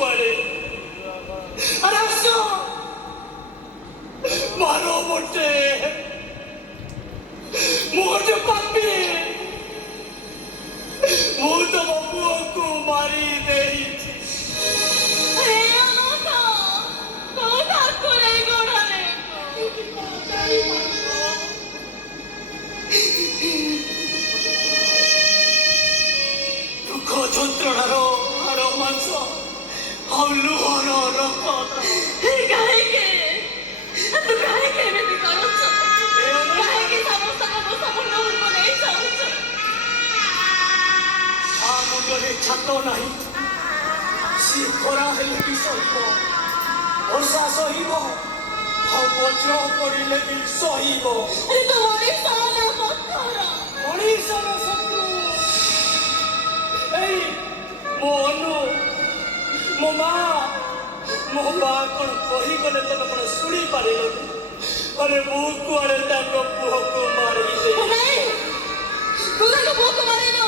କୁଆଡ଼େ ଆରେ ଆସ ମାର ମୋଟେ ମୁଁ ଗୋଟେ ପାପି ମୁଁ ତମ ପୁଅକୁ ମାରି ଦେଇଛି ଦୁଃଖ ଯନ୍ତ୍ରଣାର ହାଡ଼ ମାଂସ ଆଉ ଲୁହର ରକ୍ତ କାହିଁକି ତୁ କାହିଁକି ଏମିତି କରୁଛୁ କାହିଁକି ସମସ୍ତଙ୍କ ମୁଣ୍ଡକୁ ନେଇ ଚାହୁଁଛୁ ତା ମୁଣ୍ଡରେ ଛାତ ନାହିଁ ସିଏ ଖରା ହେଲେ ବି ସହିବ ବର୍ଷା ସହିବ ଆଉ ବଜ୍ର ପଡ଼ିଲେ ବି ସହିବ ତୁ ମଣିଷ ନା ପଥର ମଣିଷର ଶତ୍ରୁ ଏଇ ମୋ ଅନୁ ମୋ ମା କ'ଣ କହିଗଲେ ତମେ କ'ଣ ଶୁଣି ପାରିଲନି ଆରେ ମୁଁ କୁଆଡ଼େ ତାଙ୍କ ପୁଅକୁ ମାରିଲେ ତୁ ତାଙ୍କ ପୁଅକୁ ମାରିଲେ